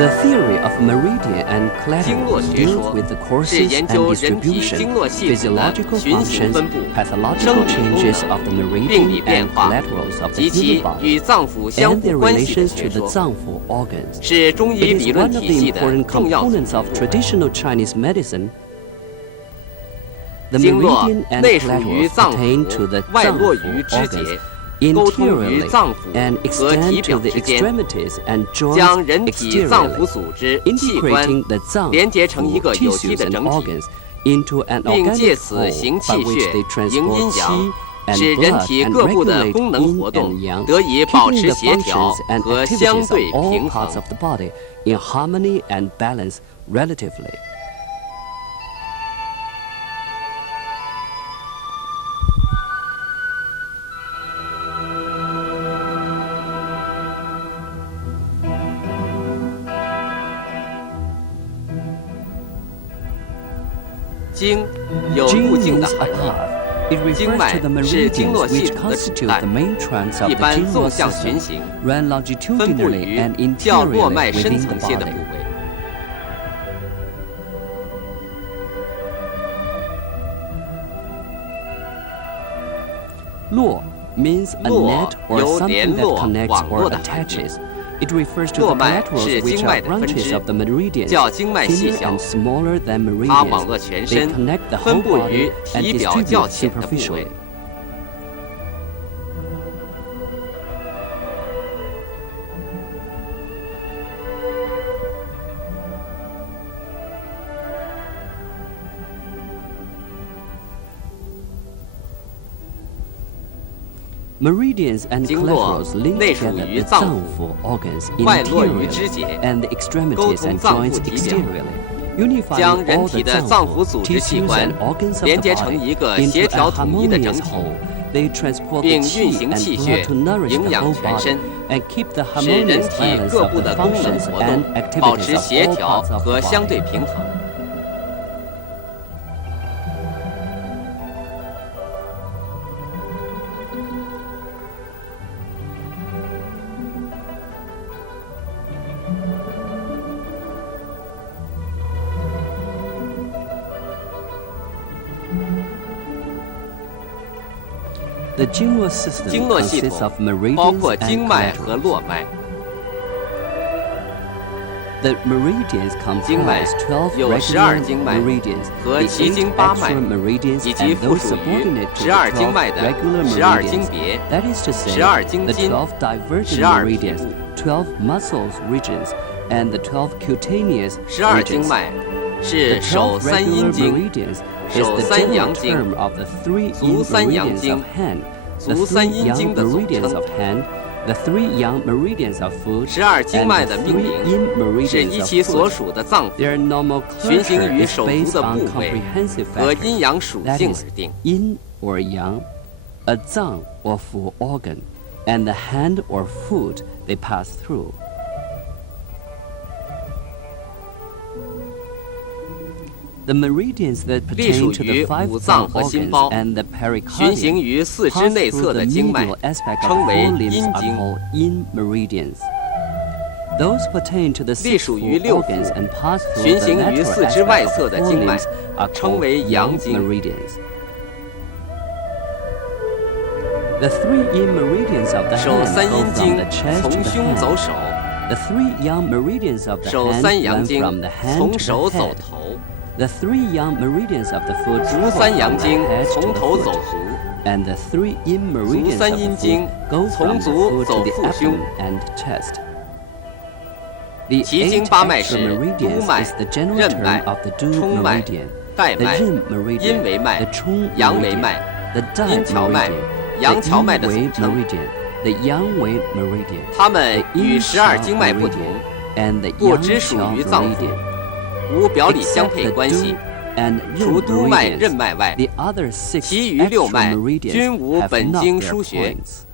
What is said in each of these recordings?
The theory of meridian and 经络 collateral 学 deals 说 with the 是 courses 研 and 究人体 distribution, 经络系统的 physiological 循行 functions, 分布、 pathological 生理功 changes 能、 of the 病 meridian 理变 and 化 collaterals of the 及其 human body, 与脏腑相 and 互 their 关系的 relations 学 to the 说， 脏腑organs. 是中医 It 理 is 论 one of 体 the 系的 important 重要组 components 成 of 部分。 traditional Chinese medicine. The 经络 meridian and 内属于 collaterals 脏 pertain to 腑 the， 外络于 脏腑 肢 organs 节，沟通于 interiorly 脏腑 and 和体 extend 表 to the 之间， extremities and 将 joints 人体脏腑 exteriorly, 组织、器官 integrating the 脏连接成一个有 tissues 机的 and 整体， organs into an 并借 organic 此 whole 行 by 气 which 血 they 迎 transport 阴阳， qi 使 and 人 blood 体 and 各部的 regulate 功能 yin 活动 and yang, 得以保 keeping 持 the 协调 functions and 和相 activities 对 of all 平 parts 衡。 of the body in harmony and balance relatively. "经"有路 Jing 径的 means 含 a 义， path. It 经 refers 脉 to the 是经络 meridians 系 which 统的主 constitute 干 the，main trunks of 一 the 般 Jingluo 纵向循 system, 行， run 分布 longitudinally 于 and 较络脉 interiorly 深 within 层 the 些的部 body. 位。络 means a 络 net or 由 something 联 that 络、 connects 网 or 络的含义。 attaches. It refers to 络 the 脉 collaterals 是 which 经 are 脉的分 branches 支， of the meridians, 较经脉细 thinner 小 and smaller than 它网络 meridians. 全 They 身， connect the 分 whole 布于 body and 体表较 distribute 浅的部 superficially. 位。Meridians and 经络 collaterals link 内属 together 于 the 脏腑， 脏腑 organs 外络于肢 interiorly 节， and the 沟 extremities 通 and 脏腑 joints 体表， exteriorly, unifying 将 all 人 the 体的脏腑 脏腑 组织器 tissues 官 and organs of 连 the 接成 body 一个 into 协 a 调统一的整 harmonious 体， whole. They transport the 并 qi 运行 and 气 blood 血， to nourish 营 the 养 whole 全 body 身， and keep the 使人 harmonious 体 balance 各 of 部 the 的功能 functions 活 and 动保 activities 持 of 协 all 调 parts of 和 the 相对 body. 平衡。The Jingluo system 经络系 consists 统 of 包 meridians 括 and 经脉和 collaterals. 络脉。 The meridians 经脉 comprise 12有 regular 经脉 meridians, 和 the 奇经 8八脉 extra meridians, 以及 and 附 those 属于 subordinate to 12 the 经 12脉的 regular 12经 meridians. 别、 That is to say, 12经 the 筋、 12 divergent 12 meridians, 皮部、 12 muscles regions, and the 12 cutaneous 12经 regions. 脉 The 是手 12三阴 regular 经、 meridians is 手 the 三 general 阳经、 term of the 3 足 yin 三阳 meridians 经、 of hand, the 足 3三阴 yang 经的总 meridians 称。 of hand, the 3 yang meridians of foot, 12经 and 脉 the 的 3命 yin 名是 meridians 依 of 其所 foot. 属的脏腑 Their 循 循行于 is 手足 based 的 on 部位 comprehensive 和 factors, 阴阳属 that 性 is, 而定。 yin or yang, a zang or fu organ, and the hand or foot they pass through. The meridians that 隶属 pertain to 于 the 5五脏 zang 和心 organs 包， and the 循行 pericardium 于四肢 pass 内 through 侧 the 的经脉 medial aspect 称 of 为 four 阴 limbs are 经。 called yin meridians. Those pertain to the 隶 six 属于 full 六腑 organs and pass through 循 the 行于 lateral 四肢 aspect 外 of 侧 the 的 four 经脉 limbs are 称 called 为阳 yang 经。 meridians. The 3 yin meridians of the 手 hand 三 go 阴 from 经 the chest to 从 the 胸走 hand. 手， The 3 yang meridians of the 手 hand 三阳 run 经 from the hand 从 to 手 the 走 head. 头， The 3 yang meridians of the foot 足 travel 三 from 阳 the 经 head to 从 the 头走 foot. 足， And the 3 yin 足 meridians 三 of 阴 the 经 foot go 从 from the 足 foot 走 to the 腹胸。 abdomen and chest. The 奇经 8八脉 extra 是 meridians 督脉 is the、general 任 term 脉、 of the du 冲脉、 meridian, 带 the 脉、 yin 阴维 meridian, 脉 the chung 阳维 meridian, 脉、 the 阴 dai 荞脉、 meridian, 阳 the 荞脉的 yin 总 wei 称。 meridian, the yang wei meridian, 它们 the 与 yin 12 qiao 经脉不同， meridian, and the 不 yang 只属 qiao 于脏腑， meridian. 无表里相 Except 配 the 关 du 系。 and 除 yin 督脉、任 meridians, 脉外， the other 6其余六 extra 脉 meridians 均无 have 本 not 经 their 书学。 points.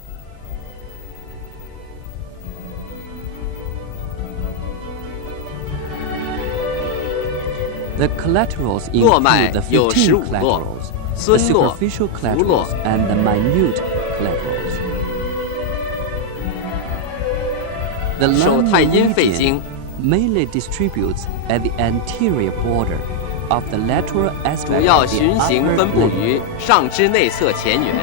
The collaterals 络脉 include the 有 15 15络 collaterals, the 孙络、 superficial 浮络 collaterals, and the minute collaterals. The 手 lung 太阴肺 meridian 经 mainly distributes at the anterior border of the lateral 主 aspect 要 of the 循行 upper 分布 limb. 于上肢内侧前缘。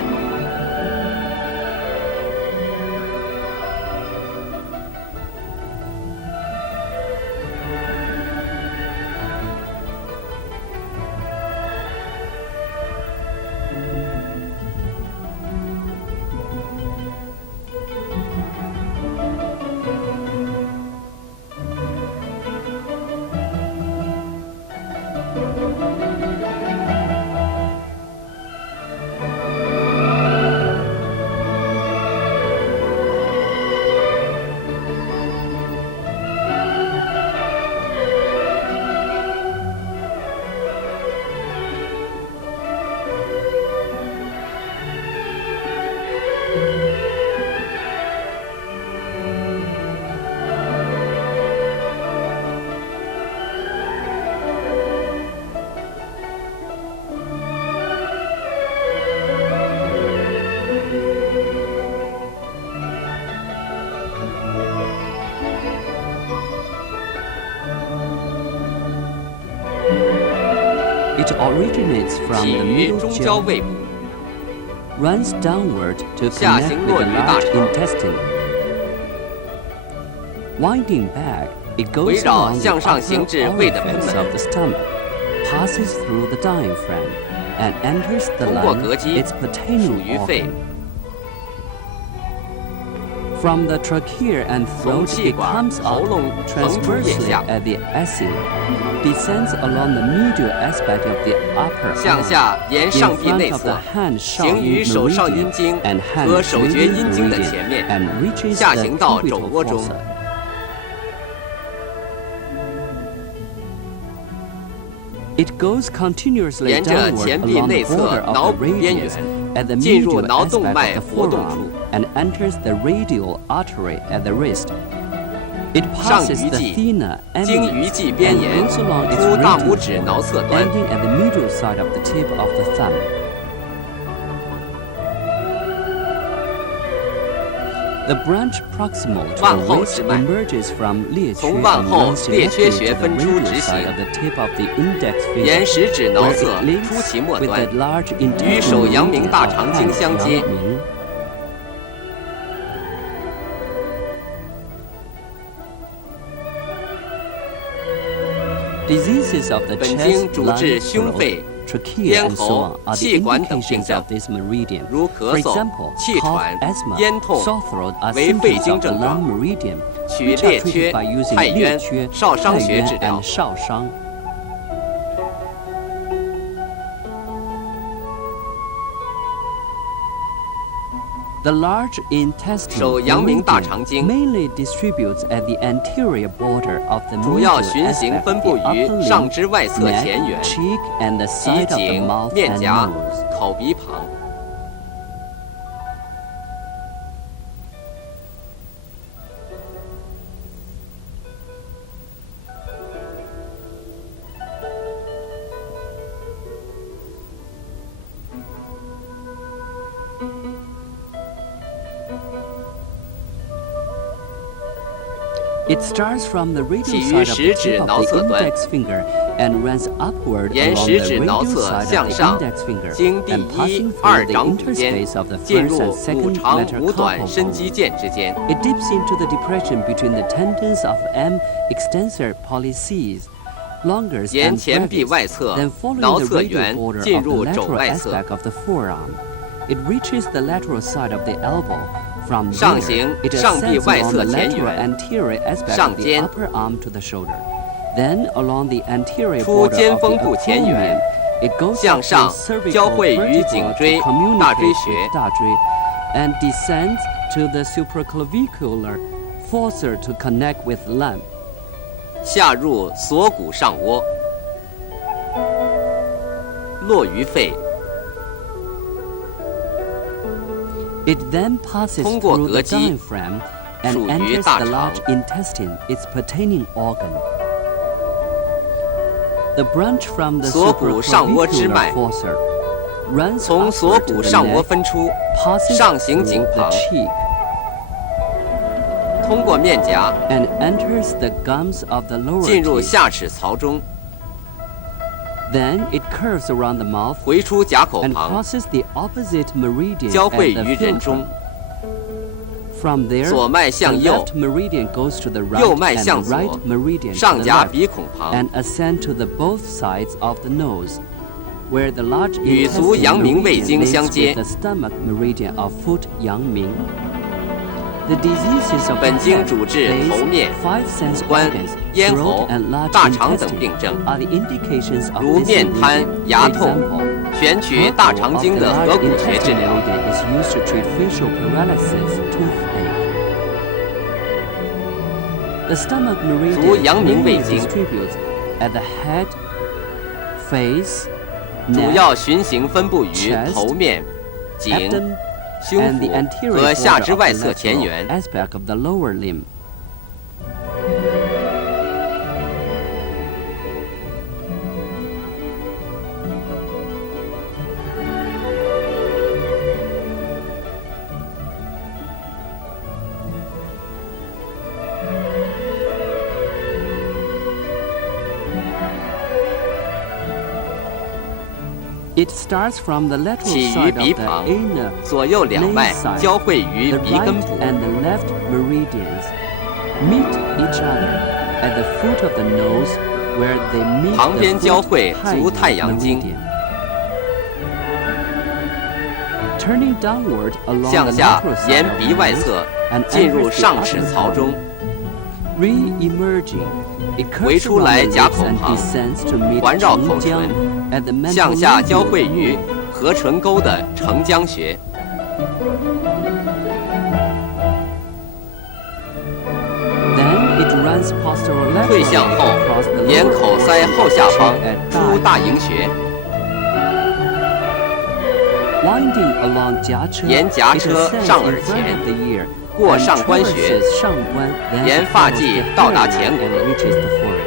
It originates from 起 the 于 middle 中焦 jaw, 胃部， runs downward to 下 connect 行 with 落 the 于大 large 肠， intestine. Winding back, it 围 goes 绕 along the 向上 upper 行至胃的喷 orifice 门， of the stomach, passes through the diaphragm, and enters the 通过 lung, 膈肌， its 属 pertaining 于肺 organ.。From the trachea and 从 throat, 气 it 管、 comes 喉 out 咙、横出腋 transversely 下， at the axilla, descends along the medial aspect of the upper 向 arm, 下沿 in 上臂 front 内 of the 侧， hand 行于 Shaoyin 手少阴 meridian 经 and hand 和手厥 Shaoyin 阴经的 meridian 前面， and reaches 下 the 行到肘 cubital 窝中。 fossa. It goes continuously 沿着 downward 前臂 along 内 the 侧 border of 脑 the 部边 radius 缘， at the 进入 medial 脑动 aspect 脉 of the 活动 forearm 处， and enters the radial artery at the wrist. It 上 passes 鱼 the 际 thenar 经 eminence 鱼际边 and 沿 goes along its 出大拇 radial 指 border, 挠侧端， ending at the middle side of the tip of the thumb. The branch proximal to 腕 the 后 wrist 支脉 emerges from 裂缺从腕 and 后 runs 裂缺 directly 穴 to the 分出 radial 直 side 行 of the tip of the index 沿 finger, 食指挠 where 侧 it links 出其末 with 端 the，large 与 intestinal 手阳明 meridian 大 of 肠经 hand 相接。 阳明. Diseases of the 本 chest, 经主 lung, 治胸 throat, 肺、 trachea, 咽 and so 喉 on are the 气管等病 indications 症 of，this meridian. 如 For 咳嗽、 example, 气 cough, 喘、 asthma, 咽痛 sore throat are 为肺 symptoms 经 of the 症 lung 状， meridian, 取 which 列 are treated 缺 by、using 太渊、裂缺、少商太渊穴治疗 and。少商. The large intestine 手阳明大 meridian 肠经 mainly distributes at the anterior border of the 主要 medial 循行 aspect 分 of 布 the 于 upper 上 limb, 肢外侧前缘 neck,、cheek, and the 脐 side of the 颈、 mouth 面 and 颊 nose.、口鼻旁。It starts from the radial 起于 side of the 食指 tip of 挠 the 侧端， index finger and runs upward 沿 along 食 the 指挠 radial 侧 side 向 of the 上， index finger 经第 and 一、 passing 二 through the 掌骨间 interspace of the 进 first 入 and 五 second 长五短 metacarpal 伸肌 bone. 腱之间， It dips into the depression between the tendons of M extensor pollicis, longus 沿 and 前臂 brevis, 外侧 then 挠 following the 侧 radial 缘 border 进 of the 入肘 lateral 外侧， aspect of the forearm. It reaches the lateral side of the elbow. From 上 there, 行 it 上臂 ascends 外 along 侧 the 前 lateral 缘， anterior aspect 上 of the 肩 upper arm to the shoulder. Then along the anterior 出 border 肩 of the 峰部前缘， acromion, it goes 向 up 上 to cervical 交汇于 vertebra 颈 to 椎、 communicate 大椎 with 穴，大椎 and descends to the supraclavicular fossa to connect with lung. 下入锁骨上窝，落于肺， It then passes 通过 through the 膈肌， diaphragm and 属于 enters 大 the 肠。 large intestine, its pertaining organ. The branch from the 锁骨上窝支 supraclavicular 脉 fossa runs 从锁 upward to 骨 the 上窝 neck, 分出， passes 上行颈 through the 旁， cheek, 通过面颊 and enters the gums of the lower 进入 teeth. 下齿槽中， Then it curves around the mouth 回出甲口 and 旁， crosses the opposite meridian 交 at 汇 the 于人中 fulcrum.。From there, 左脉 the 向右， left meridian goes to the right 右脉 and 向 the right 左， meridian to 上 the 颊 left 鼻孔旁， and ascend to the both sides of the nose, where the large 与足 intestine 阳明胃 meridian 经相 links 接 with the stomach meridian of foot 阳明. The diseases of the 本经 head, 主治 face, 头面、 five sense 关 organs, 咽 throat 喉 and large 大肠等 intestine 病症， are the indications of 如 this 面瘫 meridian. 牙 For 痛 example, 选取大肠经的合谷穴治疗。 is used to treat facial paralysis, toothache. The stomach 足 meridian 阳明胃 mainly 经 distributes at the head, face, 主 neck, 要循行分布于 chest, 头面、颈、 abdomen, 胸 and the 腹 anterior 和下 border 肢 of 外 the 侧前 lateral 缘。 aspect of the lower limb. It starts from the lateral 起于 side 鼻 of the 旁， inner, 左右两脉 side. 交汇于 the 鼻根 right 部， and the left meridians meet each other at the foot of the nose, where they meet 旁 the 边交 foot 汇足太阳经， meridian. Turning downward along 向 the 下 lateral 沿 side of 鼻 the 外 nose 侧 and 进入 enters the 上齿 upper 槽中， re-emerging. It 回 curves 出 around 来 the 甲 lips 口 and 旁， descends to meet 环绕口 承浆 唇， at the 向下 mental 交汇 labial 于合唇沟的承浆穴， Then it runs 退 posterolaterally 向后 across the， 沿 lower 口腮 portion 后下方 at 出大营穴， Winding along 颊车，沿颊车 it ascends 上耳 in front 前 of the ear, 过 and 上关穴， traverses 上关，then 沿 it 发 follows 际 the 到达 hairline 前 and 额， reaches the forehead.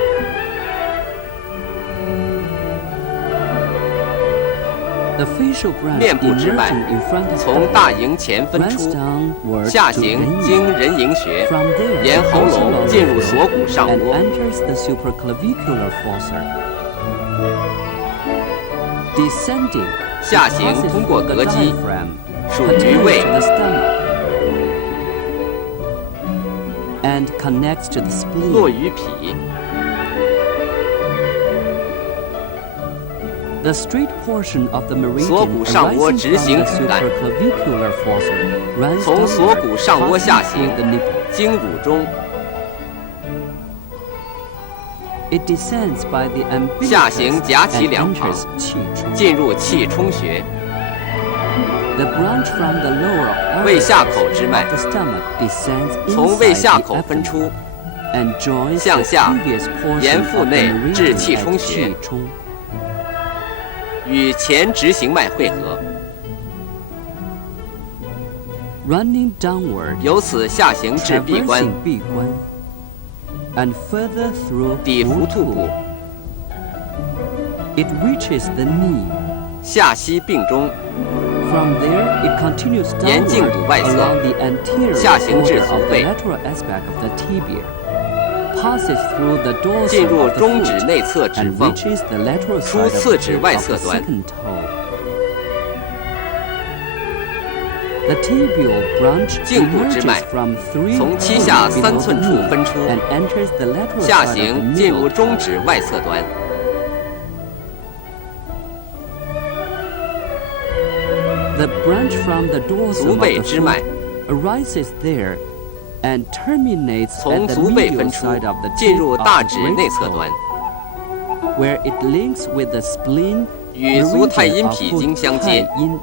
The facial branch 面部支脉 emerging in front of 从 the 大 eye 营前分 runs 出， downward 下 to 行 人 经 迎 人迎穴， From there, 沿 it 喉 goes 咙 along 进入 the 锁 throat 骨上 and 窝， enters the supraclavicular fossa. Descending, 下 it 行 passes 通过 through the 膈肌， diaphragm, 属于 continues 胃 to，the stomach, and connects to the 落 spleen. 于脾， The straight portion of the 锁 meridian 骨上窝 arising 直 from 行 the 骨干， supraclavicular fossa runs 从锁 downward, 骨上窝 passing 下 through 行 the nipple. 经乳中， It descends by the 下 umbilicus 行夹脐 and 两旁， enters 气冲。进入气冲穴， The branch from the lower 胃 orifice 下口支脉 of the stomach descends 从胃 inside 下 the 口分 abdomen 出， and joins 向 the 下 previous portion 沿腹 of the 内至 meridian 气 at 冲穴，气冲。与前直行脉汇合， Running downward, 由此下行至闭关， traversing 闭关 and further through 抵腹兔部， It reaches the knee. 下膝并中， From there, it continues 沿胫 downward 骨外侧 along the anterior 下行至 border 足 of the 背 lateral aspect of the tibia, passes through the 进 dorsum 入 of the 中指 foot 内侧指 and 缝， reaches the lateral 出 side of 次 the 指 tip 外 of 侧 the 端， second toe. The tibial branch 胫骨支 emerges 脉 from 3从膝下 below 3寸 the 处 knee 分出， and enters the lateral 下 side of the 行进入 middle 中 toe. 指外侧端， The branch from the dorsum 足 of 背 the 支脉 foot arises there and terminates 从 at the 足背 medial 分出 side of the， 进 tip 入 of 大 the 指 great 内侧 toe, 端， where it links with the spleen 与足太 meridian 阴 of 脾 foot 经相接， 太阴.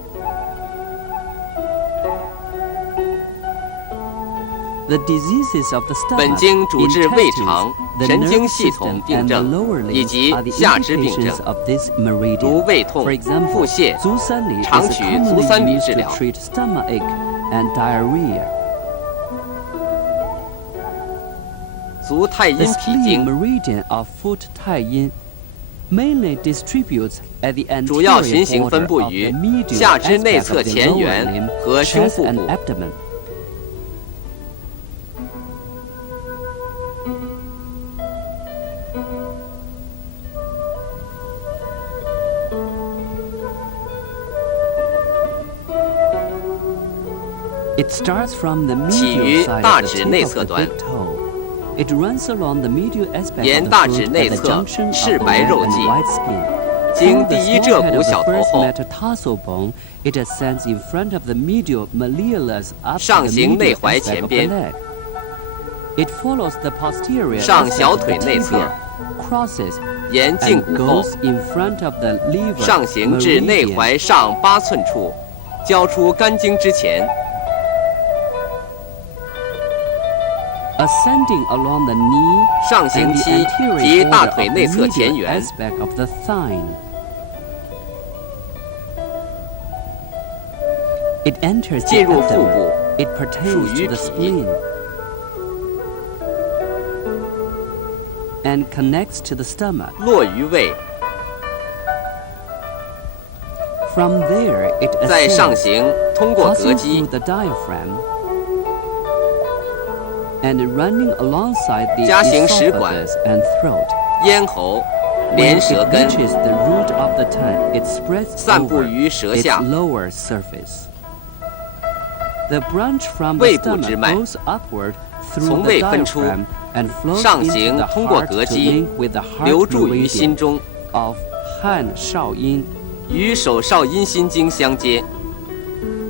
The diseases of the 本 stomach, 经主治胃肠 intestines, the 神经 nerve 系统 system, 病 and the 症 lower 以 limbs 及 are the 下肢病 indications 症， of this 如 meridian. 胃痛 For、 example, 腹泻、 足三里 常 is 取 commonly 足三里 used 治 to 疗。 treat stomachache and diarrhea. 足太 The 阴脾 spleen 经 meridian of foot 太阴 mainly distributes at the 主要 anterior 循行 border 分布 of the 于 medial 下肢内 aspect 侧 of the 前 lower 缘 limb, 和胸 chest 腹 and 部， abdomen. It starts from the 起于 medial side 大 of the 指 tip 内 of 侧 the 端 big toe. It runs along the medial aspect 沿 of 大 the 指 foot 内 at the 侧 junction of 赤 the 白 red 肉 and 际 white skin. 经 Through the 第一 small 肋 head 骨 of 小 the 头 first 后， metatarsal bone, it ascends in front of the medial malleolus up to 上 the 行内 medial 踝 aspect 前 of the 边， leg. It follows the posterior 上 aspect 小 of the 腿内侧， tibia, crosses 沿胫 and 骨后 goes in front of the lever 上行至内 meridian. 踝上8寸处，交出肝经之前， Ascending along the knee 上行 and the 期 anterior 及 border 大 of 腿 the 内侧 medial 前缘， aspect of the thigh. It enters the 进入腹 abdomen. 部， It 属 pertains 于 to the 脾， spleen and connects to the stomach. 落于胃， From there, it 在上 ascends, 行通过膈 passing 肌 through the diaphragm and running alongside the 夹行食管 esophagus and throat. 咽喉， When 连 it 舌根， reaches the root of the tongue, it spreads 散布 over 于舌 its 下， lower surface. The branch from the 胃部之 stomach 脉 goes upward through 从 the 胃分出， diaphragm and flows 上 into 行 the 通过 heart 膈 to 肌 link with the heart 流注于心 meridian 中， of 汉少阴. 与手少阴心经相接。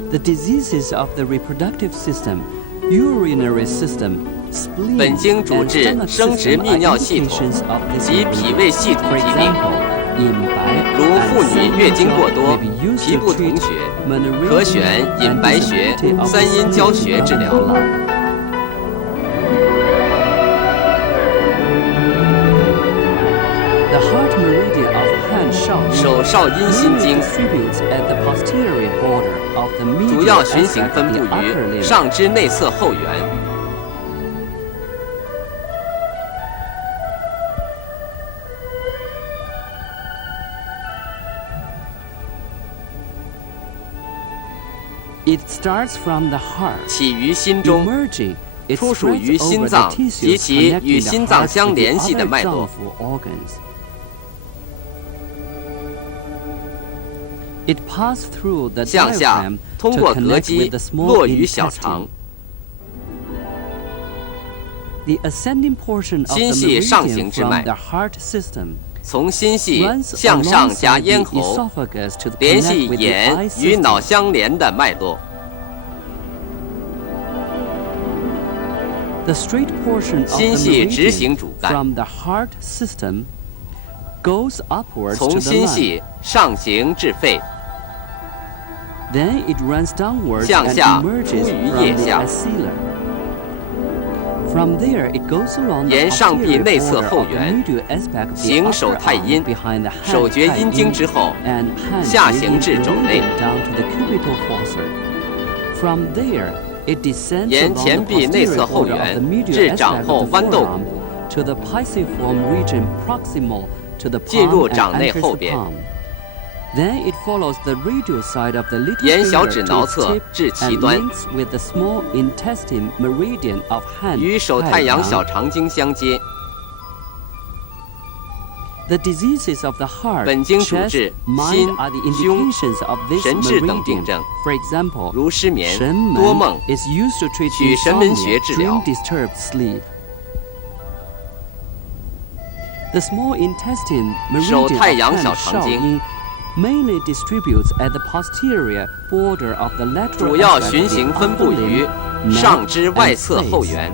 The diseases of the reproductive system, urinary system, spleen, 本经 and 主治 stomach 生殖 system 泌 are 尿系统 indications of this 及脾胃系统 For 疾病， example, 隐白如 and 妇女月经过 三阴 多 may be used 皮 to 部铜 treat 血， menorrhagia 可选隐 and 白学 disability of the 三阴交 spleen 穴治 of 疗。 blood. The heart meridian of 汉少阴手少阴心 mainly 经 distributes at the posterior border of the 主 medial 要循行 aspect 分 of 布 the upper 于 limb. 上肢内侧后缘， It starts from the heart. 起于心中， Emerging, it 出属于 spreads 心 over 脏 the 及 tissues 其与 connecting the 心脏 heart 相 to the 联系的 other 脉络。 脏腑 organs. It passed through the 向下 diaphragm 通 to 过膈 connect 肌 with the small 落于小肠 intestine.，The ascending portion of 心 the 系上行 meridian 之脉 from the heart system 从心系 runs 向上夹 alongside 咽 the 喉， esophagus to 联 connect 系 with the 眼 eye 与脑 system. 相连的脉络。 The straight portion of the 心系直 meridian 行主干， from the heart system goes upwards to 从 the 心 lung. 系上行至肺， Then it runs downwards 向 and 下 emerges 出于 from 腋 the 下。 axilla. From there, it goes along the 沿上臂 posterior 内侧 border 后 of the 缘， medial aspect of the 行手 upper 太 arm 阴， behind the 手厥 hand 阴经之后， and hand 下行至肘内 meridian down to the cubital fossa. From there, it descends 沿 along 前 the 臂内 posterior 侧后 border of 缘 the medial 至 aspect 掌后 of the 豌豆 forearm 骨， to the pisiform region proximal to the 进入 palm 掌 and 内 enters 后 the 边， palm. Then it follows the radial side of the little 沿小 finger 指 to 挠 its 侧 tip 至其 and 端， links with the small intestine meridian of hand 与手太阳小 太阳 肠经相接。 The diseases of the heart, 本经主 chest, 治 mind 心 are the 胸 indications of this 神志等病 meridian. 症， For example, 如失眠、神多梦 门 is used to treat 取神门 insomnia, 穴治疗 dream disturbed sleep. The small intestine 手 meridian 太 of 阳 hand 小肠经 Shaoyin mainly distributes at the posterior border of the lateral 主要 aspect 循 of the 行分布 upper 于 limb, 上 neck, 肢外 and 侧后 face. 缘、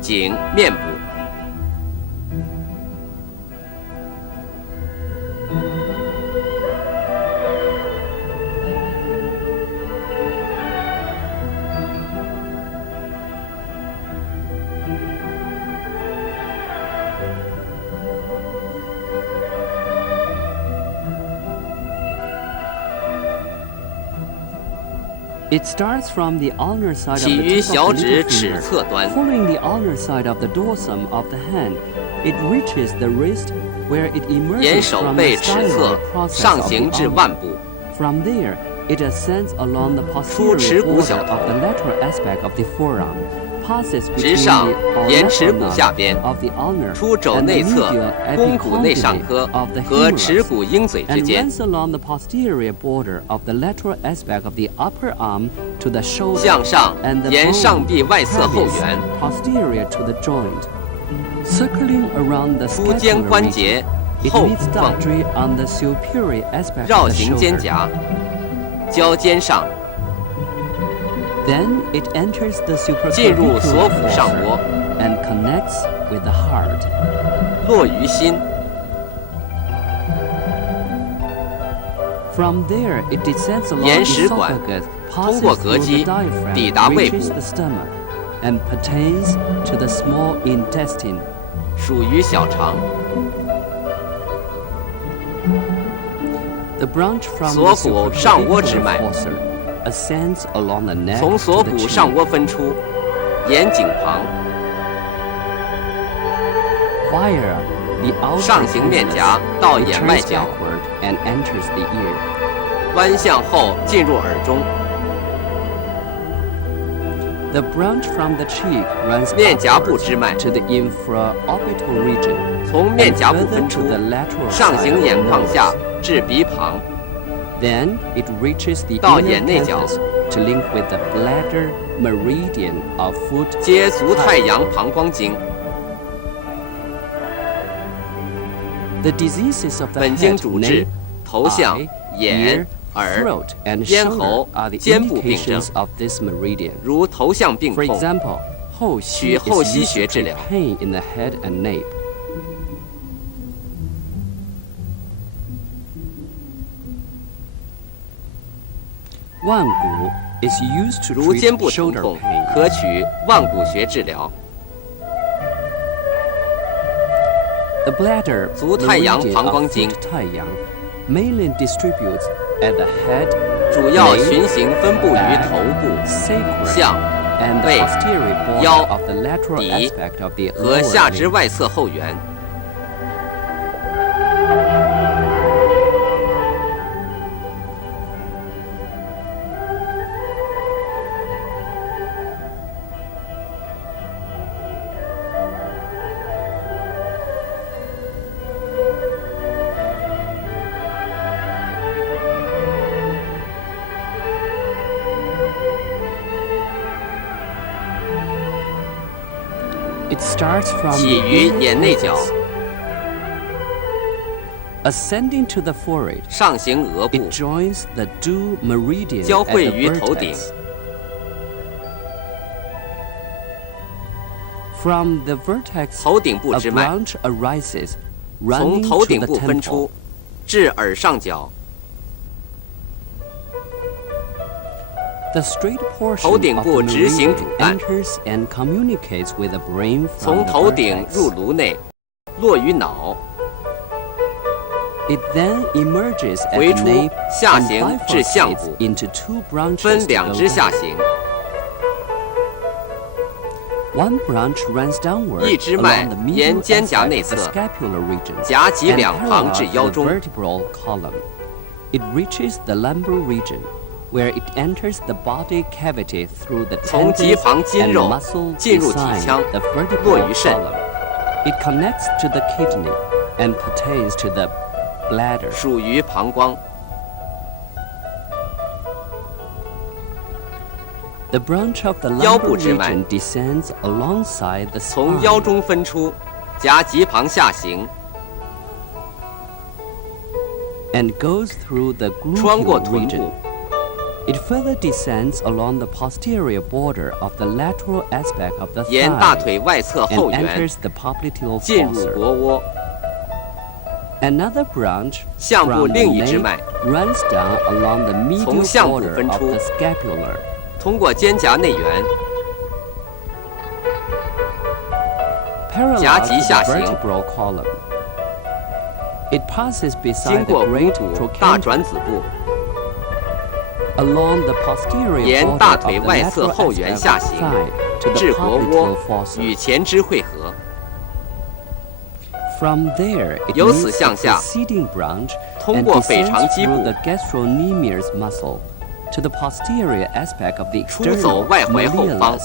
颈、面部。 It starts from the ulnar side of 起 the 于 tip 小 of the 指 little 尺 finger. 侧端， Following the ulnar side of the dorsum of the hand, it reaches the wrist where it 沿 emerges 手 from 背 the 尺侧 styloid process 上 of 行 the 至 ulna. 腕部， From there, it ascends along the 出 posterior 耻骨 border 小头 of the lateral aspect of the forearm, passes 直 between 上 the 沿尺骨 ulnar 下边， of the ulnar 出肘 and the 内侧 medial 肱骨内上 epicondyle 颌 of the 和尺 humerus 骨鹰嘴之 and 间， runs along the posterior border of the lateral aspect of the upper arm to the shoulder 向上 and the 沿 bone 上臂外侧后 pelvis 缘， posterior to the joint. Circling around the 突肩 scapular 关 region, 节 it 后 meets the 缝， artery on the superior aspect 绕 of the 行肩 shoulder. 胛，交肩上， Then it enters the 进入 supraclavicular 锁骨上 fossa 窝， and connects with the heart. 落于心， From there, it descends along 沿食管 esophagus, 通过 passes 膈 through 肌 the diaphragm, 抵达胃部 reaches the stomach, and pertains to the small intestine. 属于小肠。 The branch from 锁 the 骨上窝支 supraclavicular 脉 fossa ascends along the neck 从 to 锁 the 骨 chin. 上窝分出，沿颈旁， Via the outer 上行面颊 canthus, 到 it 眼外 turns 角， backward and enters the ear. 弯向后进入耳中， The branch from the cheek runs 面颊部 upwards 支脉 to the infraorbital region, 从面 and 颊部 further 分 to 出， the lateral 上 side 行 of the 眼眶下 nose. 至鼻旁， Then it reaches the 到 inner 眼内角 canthus to link with the bladder meridian of foot. 接足太阳膀胱经。 The diseases of the 本经 head, 主治 neck, 头项 eye, 眼 ear, 耳 throat, and 咽 shoulder 喉 are the 肩部病症 indications of this meridian. 如头项病 For 痛， example, 后溪取后溪 is used 穴 to 治 treat 疗。 pain in the head and nape. Wangu is used to 如 treat 肩部疼 shoulder 痛， pain. 可取腕骨穴治疗。 The bladder 足太阳 meridian 膀 of 胱经 foot 太阳 mainly distributes at the head, 主要 nape, 循行分布于头部、 sacrum, 项 and the 背 posterior 腰 border of the lateral 底 aspect of the 和 lower 下肢 limb. 外侧后缘。 It starts from 起 the 于 inner 眼内角， ascending to the forehead. 上行额 It 部， joins the due meridian 交 at 汇 the 于头顶。 vertex. From the vertex, 头顶部 a 支脉 branch arises, 从 running 头 to 顶 the 部分 temple. 出，至耳上角。 The straight portion 头顶 of 部 the 直行 meridian 主干， enters and communicates with the brain 从 from the 头顶 vertex. 入颅内，落于脑， It then emerges at 回 the 出 nape 下 and 行至项 bifurcates 部， into two branches 分 to 两 go 支下 down. 行。 One branch runs downward 一支脉 along the 沿 medial 肩胛 aspect 内 of the 侧， scapular region 夹脊 and 两旁 parallel 至 to 腰 the 中， vertebral column. It reaches the lumbar region, where it enters the body cavity through the 从脊 tendons 旁筋 and 肉 muscle 进入体 beside 腔， the 落 vertebral 于肾， column. It connects to the kidney and pertains to the bladder. 属于膀胱。 The branch of the 腰 lumbar 部支脉 region descends alongside the 从腰 spine. 中分出，夹脊旁下行， and goes through the 穿过 gluteal 臀 region. 部， It further descends along the posterior border of the lateral aspect of the 沿大 thigh 腿外侧后 and 缘 enters the popliteal 进入 fossa. 腘窝， Another branch 项部 from the 另一支 nape 脉 runs down along the medial 从项部 border 分 of 出 the scapular. 通过肩胛内缘， Parallel 夹 to 脊下 the 行 vertebral column. It passes 经 beside the 过股 great 骨大 trochanter 转子部， along the posterior 沿 border 大 of 腿 the 外侧 lateral 后缘 aspect 下 of the 行 thigh to 至 the 腘 popliteal 窝 fossa. 与前肢汇合， From there, it 由此 meets 向 the 下 preceding branch 通 and 过腓肠 descends 肌 through 部 the gastrocnemius muscle to the posterior aspect of the 出走 external 外踝后方 malleolus.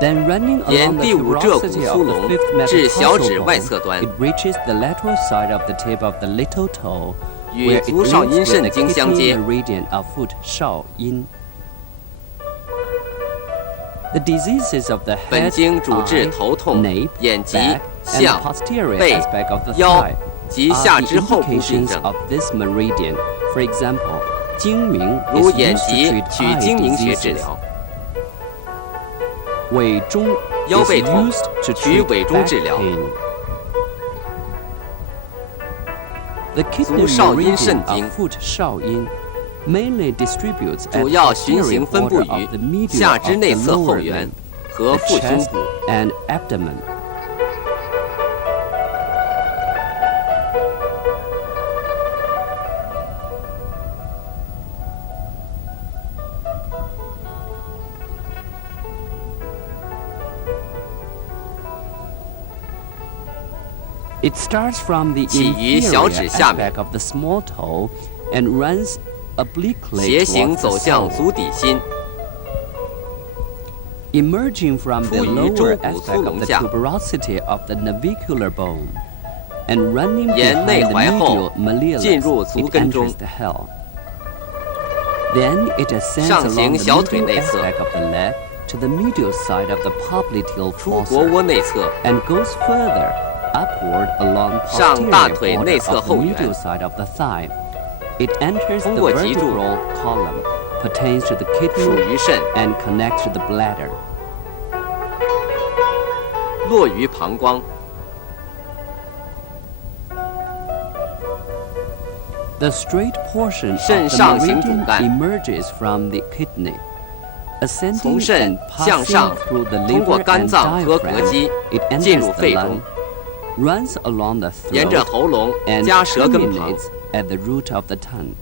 Then running 沿 along the 第五蹧骨 tuberosity 粗 of the 龙 fifth 至小指 metatarsal 外 bone, 侧端， it reaches the lateral side of the tip of the little toe, 与 where it 足少 meets 阴 with 肾 the 经相 kidney 接。 meridian of foot 少阴. The diseases of the 本 head, 经主治 eye, 头痛、 nape, 眼疾、 back, and 项、 posterior 背、 aspect of the 腰 thigh 及 are 下 the 肢后部病 indications 症， of this meridian. For example, 睛明 is 如眼 used to 疾 treat 取 eye 睛明穴治 diseases. 疗，尾中腰 is 背痛 used to 取 treat 尾中 back 治疗。 pain. The 足 kidney 少阴 meridian 肾 of 经 foot 少阴 mainly distributes at 主要循 posterior 行分布 border 于 of the medial 下 of 肢内 the 侧后 lower 缘 limb, 和 the 腹胸 chest 部。 and abdomen. It starts from the 起于小 inferior 指下面， aspect of the small toe and runs obliquely 斜行 towards the 走向 sole. 足底心， Emerging from the 出于 lower 舟骨 aspect 粗 of 龙 the 下， tuberosity of the navicular bone, and running 沿内 behind the 踝后 medial 进入 malleolus, 足 it 跟中 enters the heel. Then it ascends 上 along 行 the 小腿 medial 内侧， aspect of the leg to the medial side of the popliteal 出腘 fossa, 窝内侧， and goes further upward along 上大 posterior 腿内 border 侧 of the 后缘。 medial side of the thigh. It enters 通 the 过脊柱 vertebral column, pertains to the 属 kidney, 于肾， and connects to the bladder. 落于膀胱。 The straight portion of 肾 the 上行主 meridian 干， emerges from the kidney. 从 Ascending 肾 and 向 passing 上， through the 通过 liver 肝 and 脏和膈 diaphragm, 肌 it 进 enters 入 the 肺中， lung, runs along the 沿着 throat, 喉咙 and 加舌根旁， terminates at the root of the tongue.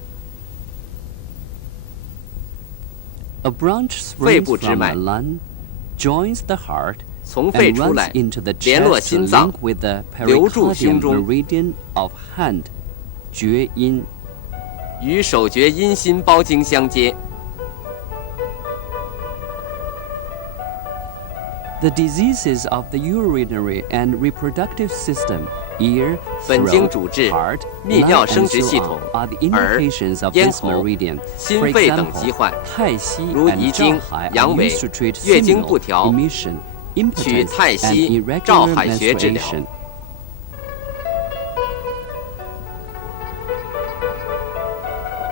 A branch 肺 springs 部支 from 脉 the lung, joins the heart, 从肺 and 出 runs 来， into the 联络 chest to 心脏 link，with the 流注胸 pericardium 中， meridian of hand, 厥阴. 与手厥阴心包经相接。 The diseases of the urinary and reproductive system, ear, 本经 throat, 主治 heart, 泌 lung, 尿生 and 殖 so 系统 on, are the 耳 indications of 咽 this 喉 meridian. 心 For 肺等疾 example, 患， 太息如 and 遗精、照海阳 are 痿 used to treat 月经 seminal, 不调 emission, 取 impotence, 太 and 息、照 irregular 海穴治疗。 menstruation.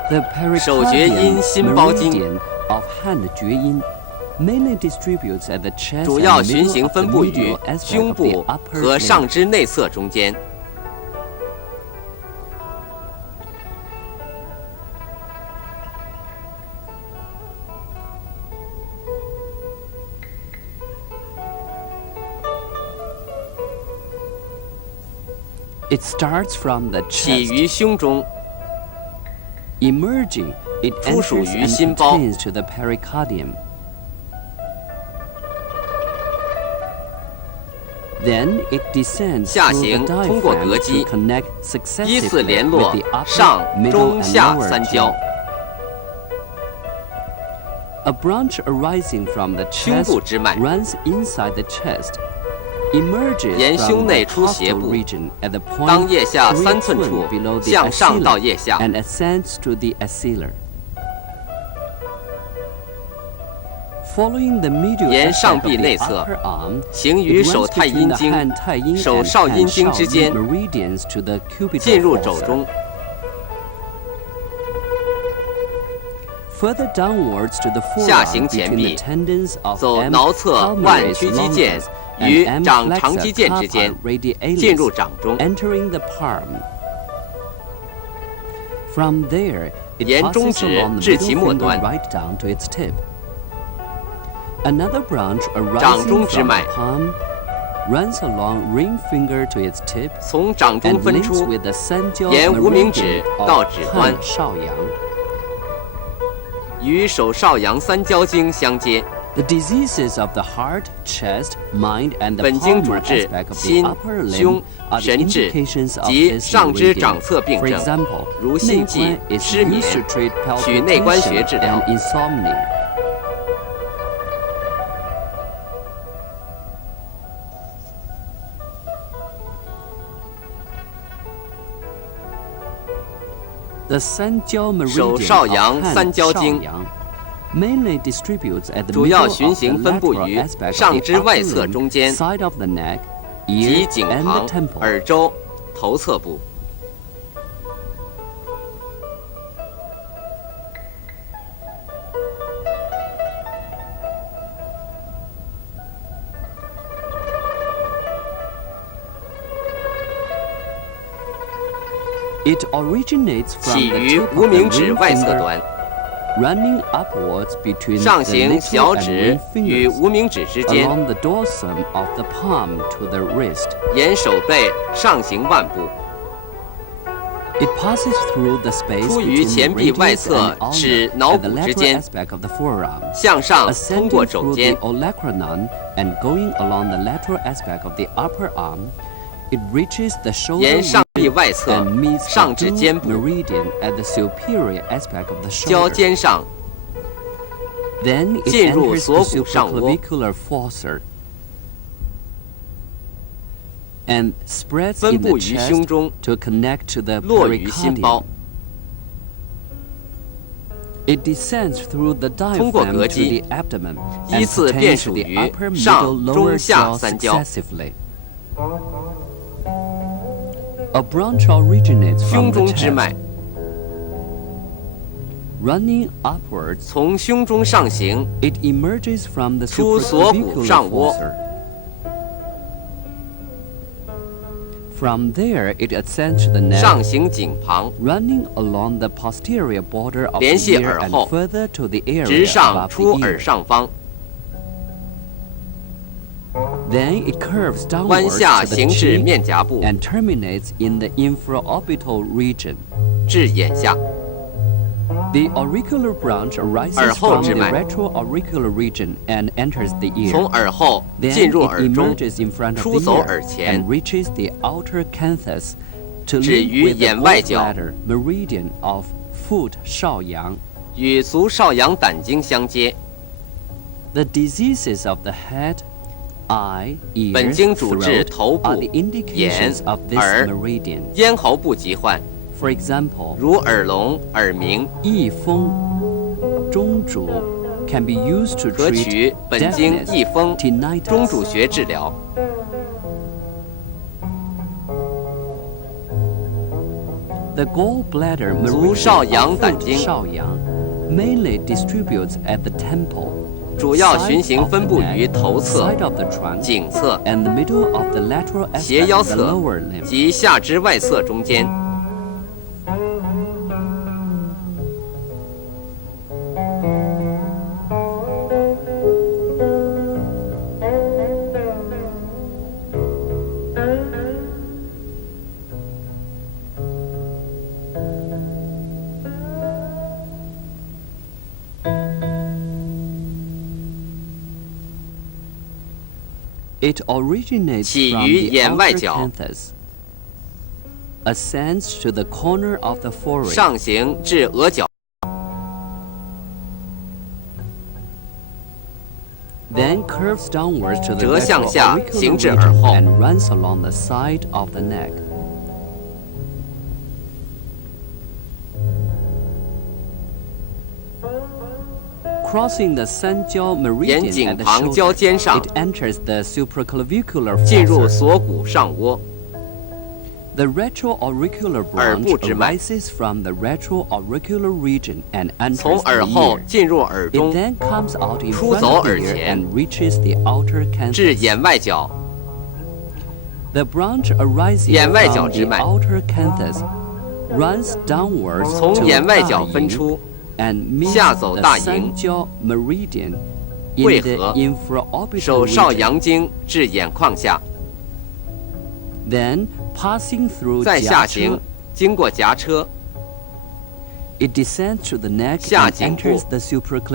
The 手厥阴 pericardium 心包经 meridian of hand 厥阴 mainly distributes at the chest 主 and 要循 middle 行 of the 分布于 medial aspect 胸 of the 部 upper 和 limb. 上肢内侧中间。 It starts from the 起 chest. 于胸中， Emerging, it 出属 enters 于 and 心包。 pertains to the pericardium. Then it descends 下 through 行 the 通过 diaphragm 膈肌 to connect 依次 successively 联 with 络 the upper, 上、 middle, 中、 and 下 lower 三焦。 jaw. A branch arising from the 胸 chest 部支脉 runs inside the chest, emerges 沿 from 胸 the 内出胁 costal 部 region at the point 当腋下 33寸 寸 处 below the 向上到 axilla 腋下， and ascends to the axilla. Following the medial 沿 aspect 上 of 臂 the 内侧 upper arm, 行于 it 手 runs 太 between 阴 the 经 hand 太阴手 and 少阴 hand 经之间 meridians to the 进 cubital 入肘 fossa. 中， Further downwards to the 下 forearm 行前 between 臂 the tendons of 走 M. 桡侧腕 palmaris 屈肌腱 longus 与 and M. 掌长 flexor 肌腱之间 carpi radialis, 进入掌中， entering the palm. From there, it 沿中 passes 指 along the 至其 middle 末 finger 端， right down to its tip. Another branch 掌 arising 中支 from 脉 the palm runs along ring finger to its tip 从掌中 and 分 links 出， with the 三焦沿无名指 meridian 到 of 指端汉少阳。与手少阳三焦经相接。 The diseases of the heart, chest, mind, and the 本经 palmar 主治 aspect of the 心、 upper 胸 limb、are the 神志 indications of 及 this 上肢 meridian. 掌侧病 For 症， example, 如心悸、内关 is 失眠 used to treat 取内关穴 palpitation 治疗 and insomnia. The 三焦 meridian 手少阳 of 三焦经 hand mainly distributes at the 主要 middle 循 of the 行分布 lateral 于 aspect 上 of 肢 the 外 upper 侧 limb, 中间 side of the neck, 及 ear 颈 and 旁 the、temple. 耳周、头侧部。It originates 起 from the 于 tip 无 of the 名指 ring 外侧 finger, 端， running upwards between 上 the 行 little 小 and 指 ring 与 fingers, 无名指之间， along the dorsum of the palm to the wrist. 沿手背上行腕部， It passes through the space 出于 between 前 the 臂外 radius 侧 and 至 ulnar 脑 at the 骨之 lateral 间， aspect of the forearm, 向上通 ascending 过肘 through 间 the， olecranon and going along the lateral aspect of the upper arm. It reaches the shoulder 沿上臂 region 外侧 and meets 上 the 至 glute 肩部， meridian at the superior aspect of the 交 shoulder. 肩上， Then it 进入 enters 锁 the 骨上窝， supraclavicular fossa and spreads 分 in the 布于胸 chest 中， to connect to the 落于心 pericardium. 包， It descends through the 通过 diaphragm 膈 to 肌， the abdomen 依 and 次便 pertains to 属 the 于 upper, 上、 middle, 中、 lower 下 jaw 三焦。 successively. A branch originates 胸 from the 中之 chest, 脉 running upwards. 从胸中上行， It emerges from the 出锁骨 supraclavicular 上窝， fossa. From there, it ascends to the 上 neck, 行颈旁， running along the posterior border of the 联系 ear 耳 and 后， further to the 直 area 上 above 出 the 耳 ear. 上方， Then it curves 弯 downwards 下 to the 行至 cheek 面颊部， and terminates in the infraorbital region. 至眼下。 The auricular branch 耳 arises 后 from 之 the 脉 retroauricular region and enters the 从 ear. 耳后 Then 进入 it 耳中， emerges in front of 出 the 走 ear 耳前 and， reaches the outer canthus to 止 link 于 with the 眼外角， gallbladder meridian of foot 少阳. 与足少阳胆经相接。 The diseases of the head, eye, 本 ears, 经主治 throat 头 are 部 the、眼 indications of、this 耳、 meridian. 咽喉部疾患， For example, 如耳聋、耳鸣，易风、中主 can be used to 可 treat 取本经 deafness, 易风、中 tinnitus. 主穴治疗。 The gallbladder 足 meridian 少阳 of 胆 foot 经 少阳 mainly distributes at the temple, 主要 side 循行 of the 分布于 neck, 头侧、 side of the trunk, 颈侧、 and the middle of the lateral 斜 aspect 腰 of the 侧 lower limb. 及下肢外侧中间。 It originates 起 from 于 the 眼外 outer 角， canthus, ascends to the corner of the forehead, 上行至额角， then curves downwards to the 折向下， retroauricular 行至 region 耳后。 and runs along the side of the neck. Crossing the 三焦 meridian 沿颈 at the 旁交 shoulder, 肩上， it enters the supraclavicular 进入 fossa. 锁骨上窝， The retroauricular 耳 branch 部之脉 arises from the retroauricular region and 从 enters 耳 the 后 ear. 进入耳 It 中， then comes out in 出 front 走 of the 耳 ear 前， and reaches the outer 至 canthus. 眼外角， The branch arising 眼外角 from 之 the 脉 outer canthus runs downwards 从 to 眼外角 大营分出， and meets 下走 the 大营，三焦 meridian 汇 in the 合， infraorbital 手少 region. 阳经至眼眶下， Then passing through 再下 颊 行 车，经过颊车， it descends to the neck 下 and 颈部 enters the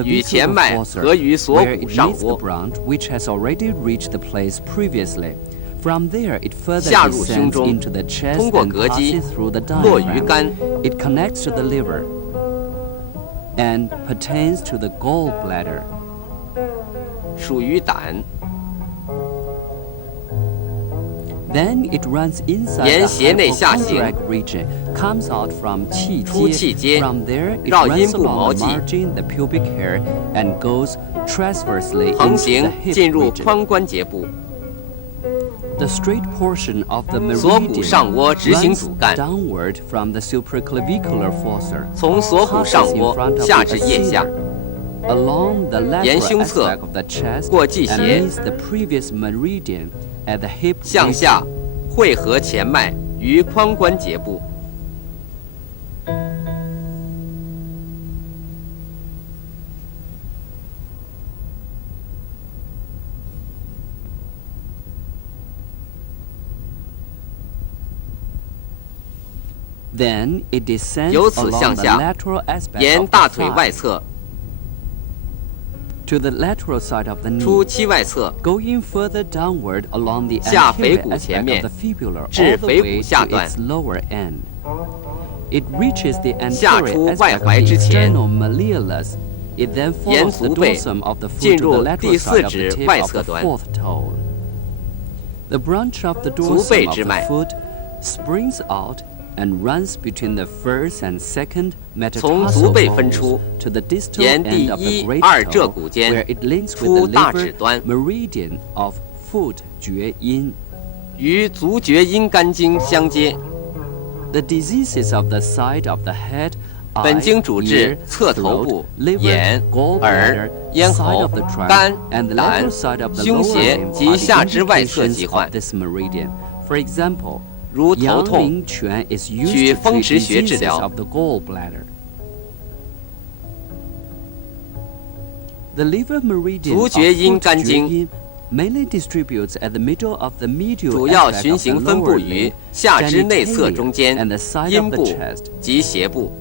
与 supraclavicular 前脉 fossa, 合于锁 where 骨 it 上 meets the 窝， branch which has already reached the place previously. From there, it further 下入胸 descends 中， into the chest 通过 and 膈肌 passes through the 落于 diaphragm. 肝， It connects to the liver and pertains to the gallbladder. 属于胆， Then it runs inside 沿 the 胁内下行， hypochondriac region comes out from 出气街 From there, it 绕阴 runs 部毛 along the 际 margin, the pubic hair, and goes transversely 横 into 行 the hip 进入 region. 髋关节部， The straight portion of the 锁骨上 meridian 窝直行 runs 主干， downward from the supraclavicular fossa, 从锁骨上 passes in 窝 front of 下 the 至腋下， axilla, along the 沿 lateral 胸侧 aspect of the chest, 过际 and 斜 meets the previous meridian at the hip 向 region. 下汇合前脉于髋关节部。 Then it descends 由此 along 向 the 下 lateral aspect 沿 of 大 the 腿外 thigh 侧 to the lateral side of the knee, 出膝外侧， going further downward along the 下腓 anterior 骨前 aspect 面 of the fibula 至 all the 腓 way 骨下 to 段 its lower end. It reaches the 下 anterior 出 aspect 外 of 踝 the 之前 external malleolus. It then 沿 follows the 足背 dorsum of the foot 进 to 入 the lateral 第四 side of the 指 tip 外 of 侧 the 端。 fourth toe. The branch of the 足背 dorsum of 之 the 脉 foot springs out and runs between the first and second 从 metatarsal 足背分出 bones to the distal 沿 end of the 第一、 great 二 toe, 蹠骨间 where it links 出 with the 大指 liver 端 meridian of foot 厥阴. 与足厥阴肝经相接。 The diseases of the side of the head, 本 eye, 经主治 ear, 侧头 throat, 部、 liver, 眼、耳 gallbladder,、咽 side 喉 of the、trunk, 肝、 and the 胆 lateral、side of the 胸 lower 胁 limb 及 are 下 the 肢外侧 indications 疾 of 患， this meridian. For example, 如头 Yang 痛、 Ling Quan is used 取 to 风 treat 池穴治 diseases 疗。 of the gallbladder. The liver meridian 足厥阴 of 肝 foot 经 厥阴 mainly distributes at the middle of the medial 主要 aspect 循 of the 行分布 lower 于 limb, 下肢内侧 genitalia, 中间 and the side 阴 of the 部 chest. 及胁部。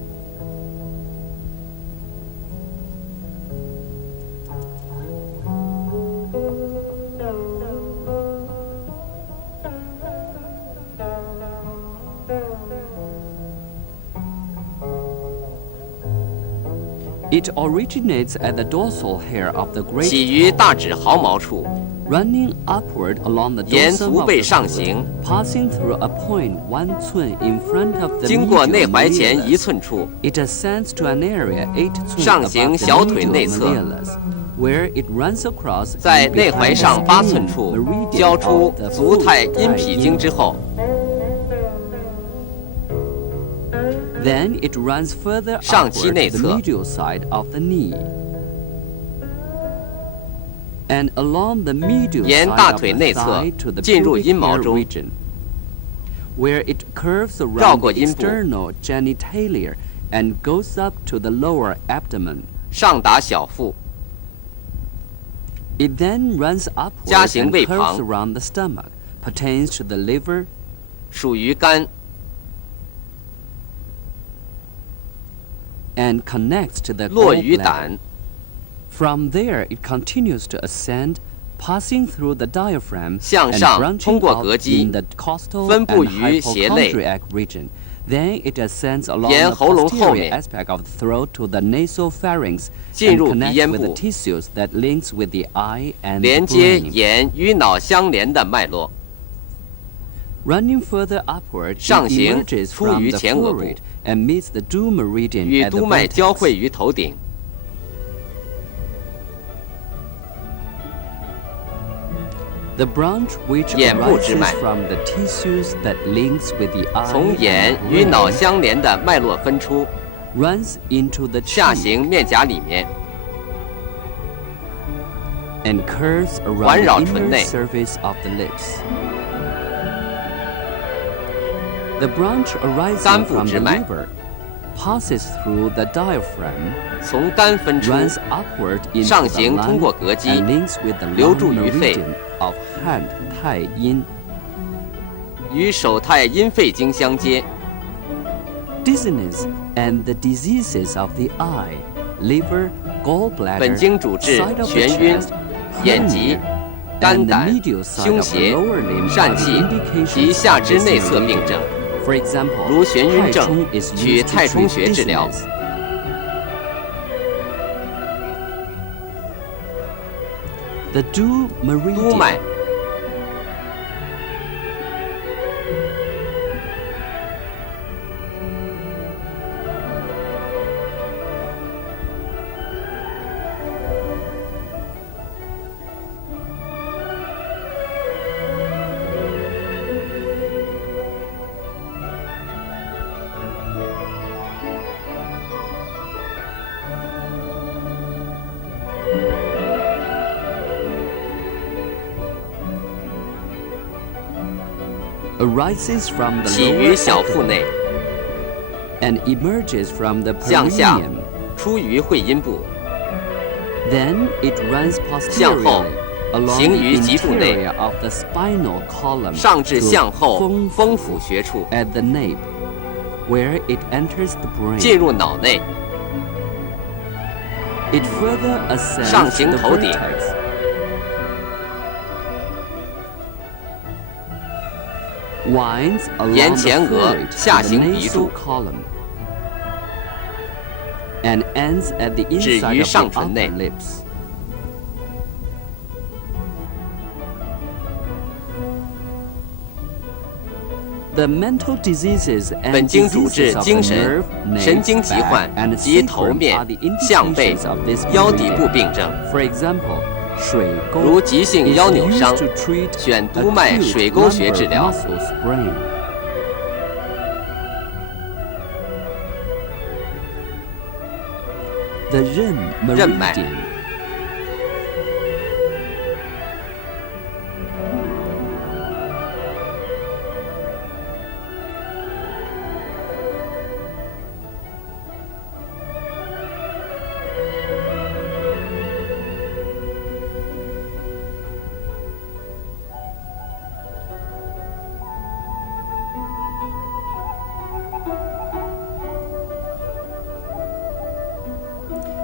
It originates at the dorsal hair of the great 起于 toe, 大指毫毛处， running upward along the 沿 dorsum 足 of 背 the 上 foot, 行， passing through a point 1 寸 in front of the 经过内 medial 踝前 malleolus. 1寸处， It ascends to an area 8 寸上 above 行 the 小腿 medial 内侧， malleolus, where it runs across 在 and 内 behind 踝 the 上8 spleen 寸处 meridian 交 of 出 the 足 foot 太阴脾经 阴 之后， Then it runs further 上膝 upward 内 to the 侧 medial side of the knee. And along the medial 沿 side 大 of 腿 the 内侧 thigh to the 进入 pubic 阴毛 hair 中， region, where it curves 绕 around 过 the 阴部， external genitalia and goes up to the lower abdomen. 上达小腹， It then runs 夹 upward 行 and 胃 curves 旁， around the stomach, pertains to the liver, 属于肝， and connects to the 络于 gallbladder. 胆， From there, it continues to ascend, passing through the diaphragm 向 and 上 branching 通过 out 膈肌 in the costal 分布 and 于胁肋 hypochondriac region. Then it ascends along 沿 the 喉咙后 posterior 面 aspect of the throat to the nasopharynx 进 and 入鼻 connects 咽 with the 部， tissues that links with the eye and 连 the 接 brain. 沿与脑相连的脉络， Running further upward, it 上行 emerges 出 from 于 the 前额部， forehead and meets the due meridian 与 at the 督脉交 vertex. 汇于头顶， The branch which 眼部之 arises 脉 from the tissues that links with the eye 从 and 眼 the 与脑 brain 相连的脉络分出， runs into the 下 cheek 行面颊里面， and curves 环 around 绕 the 唇 inner 内 surface of the lips. The branch 肝 arising 部 from 之 the 脉 liver passes through the diaphragm, 从肝分出， runs upward into 上 the 行通 lung 过膈肌， and links with the 流 lung 注于肺 meridian of hand 太阴. 与手太阴肺经相接， Dizziness and the diseases of the eye, liver, 本 gallbladder, 经主治 side of the 眩晕 chest,、眼疾 hernia,、肝 and the 胆、 medial side 胸 of the 胁、 lower limb 疝 are the 气 indications 及 of 下肢 this 内侧病 meridian. 症， For example, 如眩晕 太冲症， is 取 used to 太冲 treat 穴治疗。 dizziness. The due 督 meridian 脉 arises from the 起于 lower 小腹内， and emerges from the 向下 perineum. 出于会阴部， Then it runs 向后 posteriorly along 行于 the 脊柱内， interior of the spinal column 上至 to 向后丰风府穴处， at the nape, where it enters the brain. 进入脑内， It further ascends 上 to 行 the 头顶 vertex. Winds along 沿 the 前额 forehead 下 to the 行鼻 nasal 柱， column and ends at the 止 inside 于 of 上 the 唇内 upper lips. The mental diseases 本 and 经主治 diseases of 精 the 神 nerve, 神经 neck, 疾患 back, and 及头 sacrum 面 are the 项背 indications of this 腰底部 meridian. 病症， For example, 水沟如急性 is 腰扭 used 伤 to treat 选督脉 acute 水沟穴治 lumbar 疗。 muscle sprain. The rim 任脉 meridian.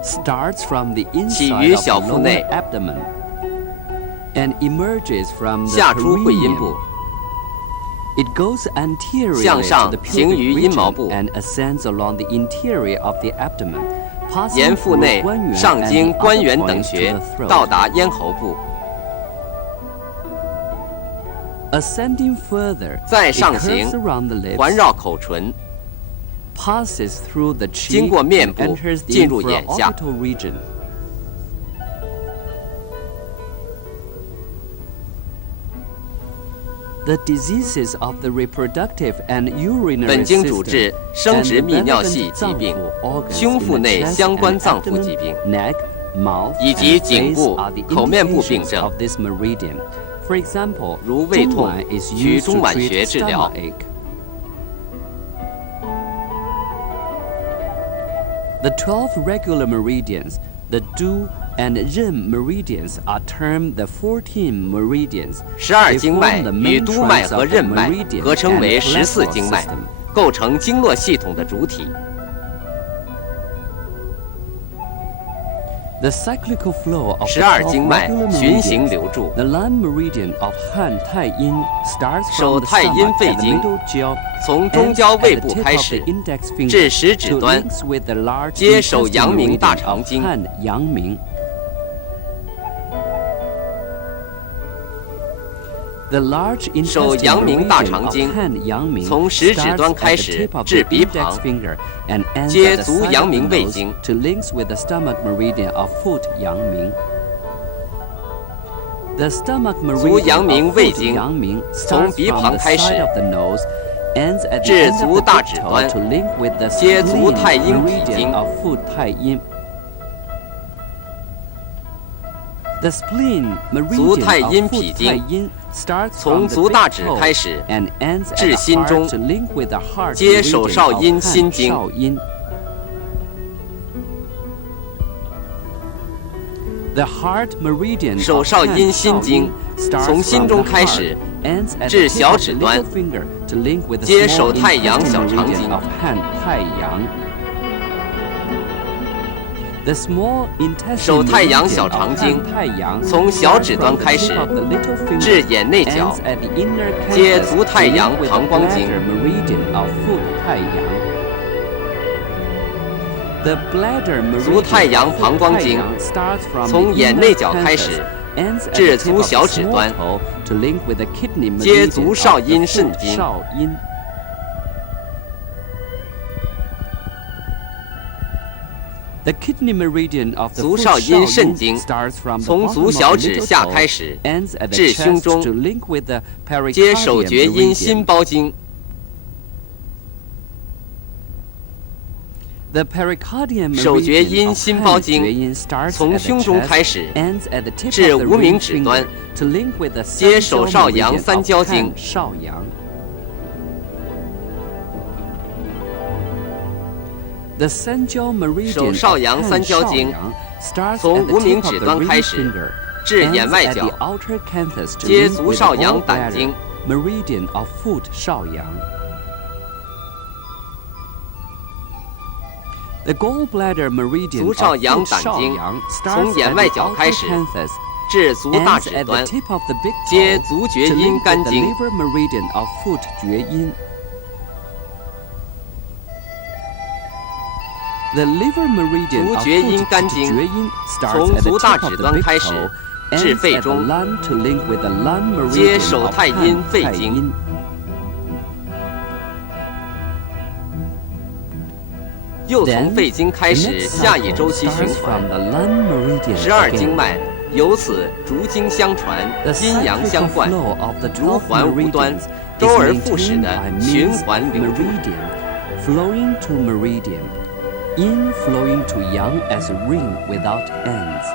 Starts from the 起 inside 于 of 小 the 腹内 lower abdomen and emerges from the 下出会阴 perineum. 部， It goes anteriorly 向 to 上 the 行 pubic 于阴毛 region 部， and ascends along the interior of the abdomen, passing 沿腹 through 内 关元上 and 经 the 关 other 元等 points to 穴 the，throat. 到达咽喉部， Ascending further, 再 it 上行 curves around the 环 lips, 绕口唇， passes through the 经 cheek 过面 and 部 enters the 进入眼下。 infraorbital region. The diseases of the reproductive and 本 urinary 经主治 system 生 and 殖 the 泌尿 relevant 系疾病、 脏腑 organs 胸腹 in the 内 chest 相关 and 脏腑 abdomen, 疾病， neck, mouth, 以及 and 颈 face 部 are the 口面部病 indications 症 of this meridian. For example, 如胃痛 中脘 is 取 used to 中脘 treat 穴治疗 stomachache. The 12 regular meridians, the Du and Ren meridians, are termed the 14 meridians. 12 They 经 form 脉 the 与 main 督脉 trunks 和 of the 任脉 meridian 合称 and 为14 cholesterol 经脉 system.，构成经络系统的主体。 The cyclical flow of the 12 12经脉 regular 循行 meridians. 流注， The line meridian of Han Tai Yin starts 手 from the 太阴 stomach 肺 at the 经 middle jaw 从中 ends 焦 at 胃 the 部 tip 开 of 始 the index finger 至食指 to 端， links with the large 接手 intestinal 阳明大 meridian 肠 of 经， Han Yang The large 手 intestinal 阳明大 meridian 肠 of 经 Han Yang 从食指 starts 端 at 开 the 始 tip of 至 the 鼻 index 旁， finger and ends 接 at the 足 side 阳 of the 明胃 nose 经， to links with the stomach meridian of Foot Yang The stomach 足阳 meridian 明 of 胃 Foot 经 Yang 从 starts 鼻 from 旁 the 开始 side of the nose, ends at the 至 end of 足 the 大 big 指 toe 端， to link with the 接足 spleen 太阴脾经 meridian of Foot Tai Yin. The spleen 足太 meridian 阴 of 脾 Foot 经 Tai Yin starts 从 from the 足 big 大指 toe 开始， and ends at 至 the 心 heart 中， to link with the heart 接手 meridian 少 of 阴 Han 心经。 少阴 The heart meridian 手 of 少 Han 阴心 少经 阴 starts 从心 from 中 the 开 heart, 始， ends at 至 the tip 小 of 指 the 端， little finger to link with the 接 small 手太阳 intestine 小肠 meridian 经 of Han 太阳 The small 手 手 太 太 阳 阳 小 小 肠 肠 经 经 从 从 小 小 指 指 端 端 开 开 始 始 至 至 眼 眼 内 内 角 角， 接 接 足 足 太 太 阳 阳 膀 膀 胱 胱 经 经 足 足 太 太 阳 阳 膀 膀 胱 胱 经 经 从 从 眼 眼 内 内 角 角 开 开 始 始， 至 至 足 足 小 小 指 指 端 端， 接 接足少阴肾 经 经。 The kidney meridian of the 足 foot 少阴肾 少阴 经 starts from the 从 bottom 足 of 小 the 指 little 下 toe, 开始， ends at the 至胸 chest 中， to link with the 接手 pericardium 厥阴心 meridian. 包经， The pericardium 手厥 meridian 阴 of 心包 Han 厥经 阴 starts 从 at the 胸中 chest, 开始， ends at the tip 至 of the 无名 ring 指 finger 端， to link with the 接手 三焦少阳 meridian 三 of 焦 Han 经。少阳 The 三焦 meridian 手少阳三焦经 starts 从 at the 无名 tip of 指 the 端 ring 开始 finger, 至 ends 眼外 at 角 the outer canthus to 接 link 足 with 少 the 阳胆 gallbladder 经 meridian of foot 少阳。The gallbladder meridian 足 of 少阳 foot 胆经少阳从 starts 眼 at 外 the 角开 outer 始 canthus, 至足大 ends 指 at the 端 tip of the big 接 toe 足厥 to 阴 link 肝 with the 经 liver meridian of foot 厥阴。The liver meridian 足 of 厥阴 foot 肝经 厥阴 starts 从 at the 足大 tip of 指 the 端 big 开始 toe, 至 ends 肺 at the 中 lung to link with the lung 接 meridian 手 of 太阴肺太经阴。又从 Then, 肺经开 the 始 next 下一 cycle 周期循 starts 环 from the lung meridian ，12 again. 经脉由此逐经相传， The 阴阳 cyclical 相贯， flow of the 如 12环无端 meridians，is 周而复始 maintained 的 by 循 means 环 of 流注。 meridian flowing to meridian, yin flowing to yang as a ring without ends.